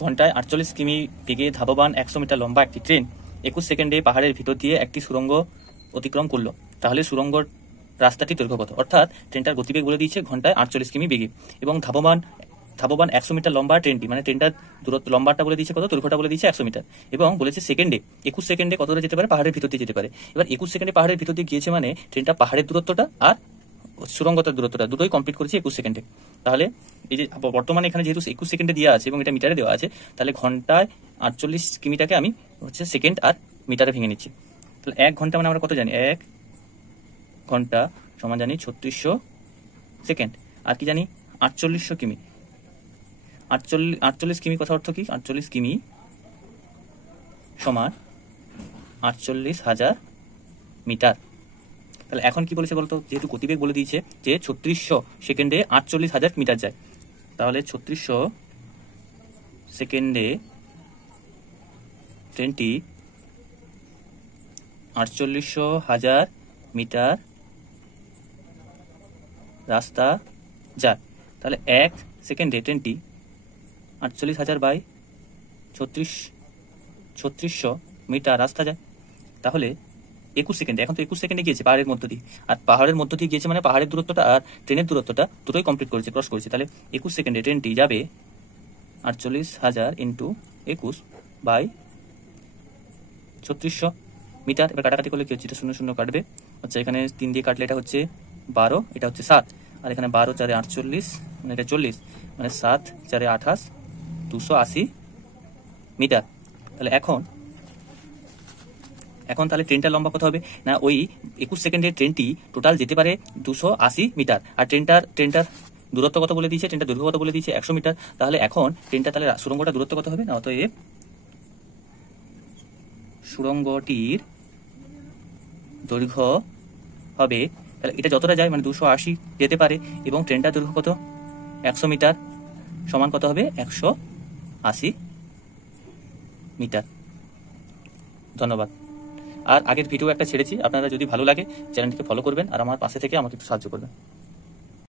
ঘন্টায় 48 কিমি বেগে ধাবমান 100 মিটার লম্বা একটি ট্রেন 21 সেকেন্ডে পাহাড়ের ভিতর দিয়ে একটি সুড়ঙ্গ অতিক্রম করলো, তাহলে সুড়ঙ্গর রাস্তাটি দৈর্ঘ্য কত? অর্থাৎ ট্রেনটার গতিবেগ বলে দিয়েছে ঘন্টায় 48 কিমি বেগে, এবং ধাবমান 100 মিটার লম্বা ট্রেনটি, মানে ট্রেনটার দূরত্ব লম্বাটা বলে দিয়েছে কত, দৈর্ঘ্যটা বলে দিয়েছে 100 মিটার, এবং বলেছে সেকেন্ডে 21 সেকেন্ডে কতটা যেতে পারে, পাহাড়ের ভিতর দিয়ে যেতে পারে। এবার 21 সেকেন্ডে পাহাড়ের ভিতর দিয়ে গিয়েছে মানে ট্রেনটা পাহাড়ের দূরত্বটা আর সুড়ঙ্গতার দূরত্বটা দুটোই কমপ্লিট করেছে 21 সেকেন্ডে। তাহলে এই যে বর্তমানে এখানে যেহেতু 21 সেকেন্ডে দেওয়া আছে এবং এটা মিটারে দেওয়া আছে, তাহলে ঘন্টায় 48 কিমিটাকে আমি সেকেন্ড আর মিটারে ভেঙে নিচ্ছি। তাহলে 1 ঘন্টা মানে আমরা কত জানি, 1 ঘন্টা সমান জানি 3600 সেকেন্ড, আর কি জানি 4800 কিমি। 48 কিমি কথা অর্থ কি, 48 কিমি সমান 48,000 মিটার। তাহলে এখন কি বলেছে বলতো, যেহেতু গতিবেগ বলে দিয়েছে যে 3600 সেকেন্ডে 48,000 মিটার যায়, তাহলে 3600 সেকেন্ডে ট্রেনটি 48,000 মিটার রাস্তা যায়। তাহলে 1 সেকেন্ডে ট্রেনটি 48,000 বাই 3600 মিটার রাস্তা যায়। তাহলে 21 সেকেন্ডে, এখন তো 21 সেকেন্ডে গিয়েছে পাহাড়ের মধ্য দিয়ে, আর পাহাড়ের মধ্য দিয়ে গিয়েছে মানে পাহাড়ের দূরত্বটা আর ট্রেনের দূরত্বটা দুটোই কমপ্লিট করেছে, ক্রস করেছে। তাহলে 21 সেকেন্ডে ট্রেনটি যাবে 48,000 ইন্টু 21 বাই 3600 মিটার। এবার কাটাকাটি করলে কি হচ্ছে, এটা 0 0 কাটবে, আচ্ছা এখানে 3 দিয়ে কাটলে এটা হচ্ছে 12, এটা হচ্ছে 7, আর এখানে 12 4 48 মানে এটা 40, মানে 7 4 28 280 মিটার। তাহলে এখন তাহলে ট্রেনটার লম্বা কত হবে না, ওই 21 সেকেন্ডের ট্রেনটি টোটাল যেতে পারে 280 মিটার, আর ট্রেনটার দূরত্ব কত বলে দিয়েছে, ট্রেনটার দৈর্ঘ্য কত বলে দিয়েছে 100 মিটার। তাহলে এখন ট্রেনটা তাহলে সুড়ঙ্গটা দূরত্ব কত হবে না, অতএব সুড়ঙ্গটির দৈর্ঘ্য হবে, তাহলে এটা যতটা যায় মানে 280 যেতে পারে, এবং ট্রেনটার দৈর্ঘ্য কত 100 মিটার, সমান কত হবে 180 মিটার। ধন্যবাদ। আর আগের ভিডিও একটা ছেড়েছি, আপনারা যদি ভালো লাগে চ্যানেলটিকে ফলো করবেন আর আমার পাশে থেকে আমাকে একটু সাহায্য করবেন।